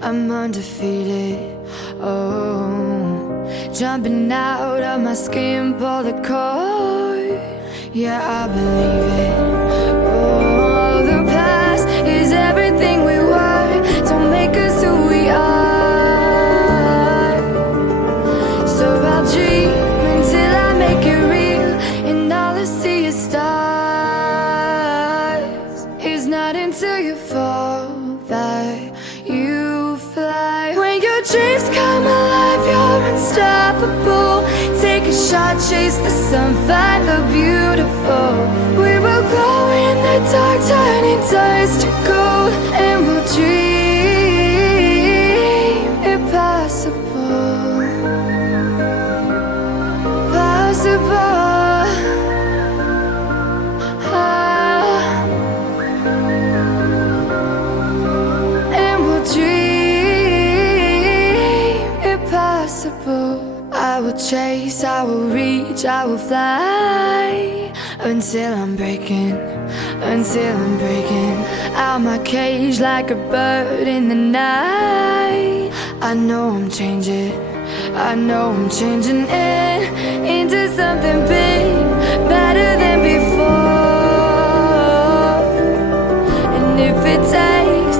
I'm undefeated, oh. Jumping out of my skin, pull the cord. Yeah, I believe it. Oh, the past is everything we were. Don't make us who we are. So I'll dream until I make it real, and all I see is stars. It's not until you fall that you fly. When your dreams come alive, you're unstoppable. Take a shot, chase the sun, find the beautiful. We will glow in the dark, turning dust to gold, and we'll dream impossible. Possible. I will chase, I will reach, I will fly until I'm breaking out my cage like a bird in the night. I know I'm changing into something big, better than before. And if it takes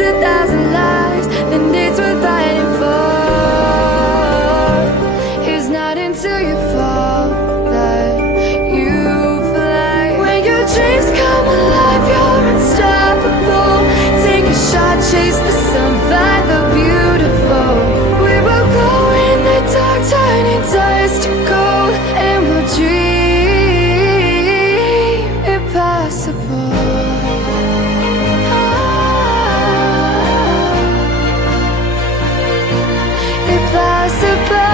1,000 lives, then it's worth fighting for. Until you fall, that you fly. When your dreams come alive, you're unstoppable. Take a shot, chase the sun, find the beautiful. We will go in the dark, turning dust to gold, and we'll dream impossible. Impossible.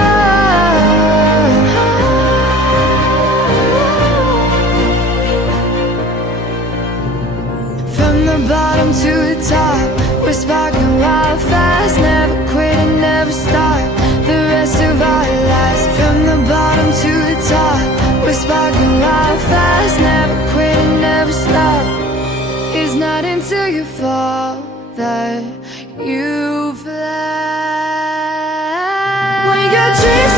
Bottom to the top, we're sparking wild fast. Never quit and never stop the rest of our lives. From the bottom to the top, we're sparking wild fast. Never quit and never stop. It's not until you fall that you fly. When your dreams